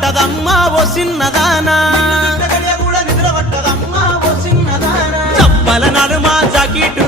పట్టదమ్మా ఓ చిన్నదానా కూడా నిద్ర పట్టదమ్మా ఓ చిన్నదానా చప్పల నడుమ జాకెట్టు